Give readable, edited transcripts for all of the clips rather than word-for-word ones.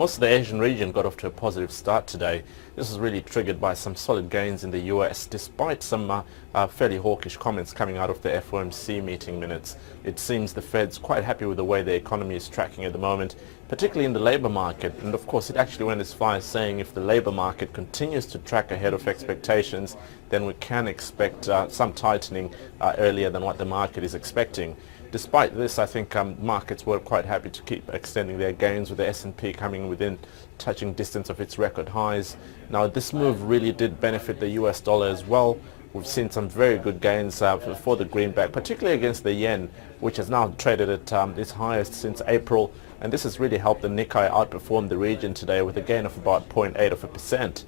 Most of the Asian region got off to a positive start today. This was really triggered by some solid gains in the US, despite some fairly hawkish comments coming out of the FOMC meeting minutes. It seems the Fed's quite happy with the way the economy is tracking at the moment, particularly in the labour market. And of course, it actually went as far as saying if the labour market continues to track ahead of expectations, then we can expect some tightening earlier than what the market is expecting. Despite this, I think markets were quite happy to keep extending their gains, with the S&P coming within touching distance of its record highs. Now, this move really did benefit the US dollar as well. We've seen some very good gains for the greenback, particularly against the yen, which has now traded at its highest since April. And this has really helped the Nikkei outperform the region today with a gain of about 0.8%.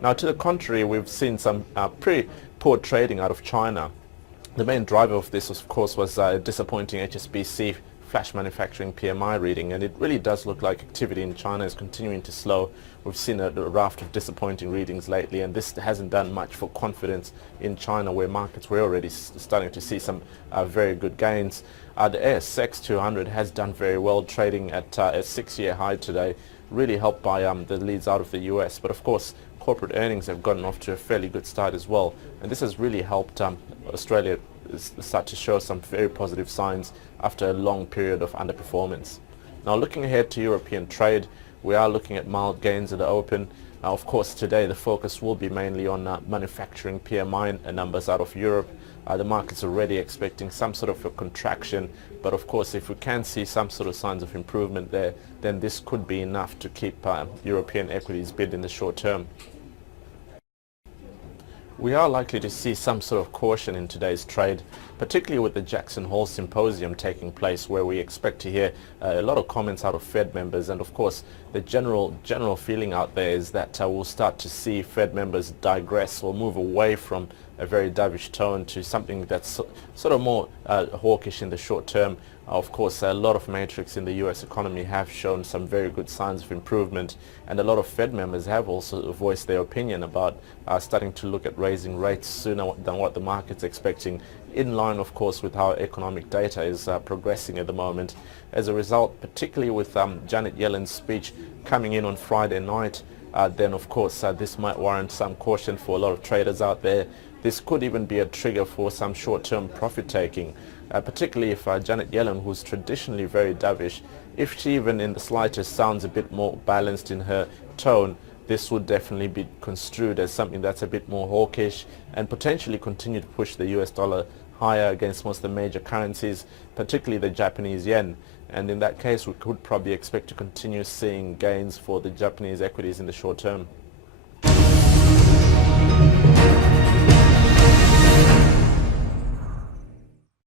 Now, to the contrary, we've seen some pretty poor trading out of China. The main driver of this, of course, was a disappointing HSBC Manufacturing PMI reading, and it really does look like activity in China is continuing to slow. We've seen a raft of disappointing readings lately, and this hasn't done much for confidence in China, where markets were already starting to see some very good gains. The ASX 200 has done very well, trading at a 6-year high today, really helped by the leads out of the US. But of course, corporate earnings have gotten off to a fairly good start as well, and this has really helped Australia start to show some very positive signs after a long period of underperformance. Now, looking ahead to European trade, we are looking at mild gains at the open. Of course, today the focus will be mainly on manufacturing PMI numbers out of Europe. The market's already expecting some sort of a contraction, but of course, if we can see some sort of signs of improvement there, then this could be enough to keep European equities bid in the short term. We are likely to see some sort of caution in today's trade, particularly with the Jackson Hole Symposium taking place, where we expect to hear a lot of comments out of Fed members. And of course, the general feeling out there is that we'll start to see Fed members digress or move away from a very dovish tone to something that's sort of more hawkish in the short term. Of course, a lot of metrics in the US economy have shown some very good signs of improvement, and a lot of Fed members have also voiced their opinion about starting to look at raising rates sooner than what the market's expecting, in line, of course, with how economic data is progressing at the moment. As a result, particularly with Janet Yellen's speech coming in on Friday night, then of course this might warrant some caution for a lot of traders out there. This could even be a trigger for some short-term profit taking, particularly if Janet Yellen, who's traditionally very dovish, if she even in the slightest sounds a bit more balanced in her tone, this would definitely be construed as something that's a bit more hawkish and potentially continue to push the US dollar higher against most of the major currencies, particularly the Japanese yen. And in that case, we could probably expect to continue seeing gains for the Japanese equities in the short term.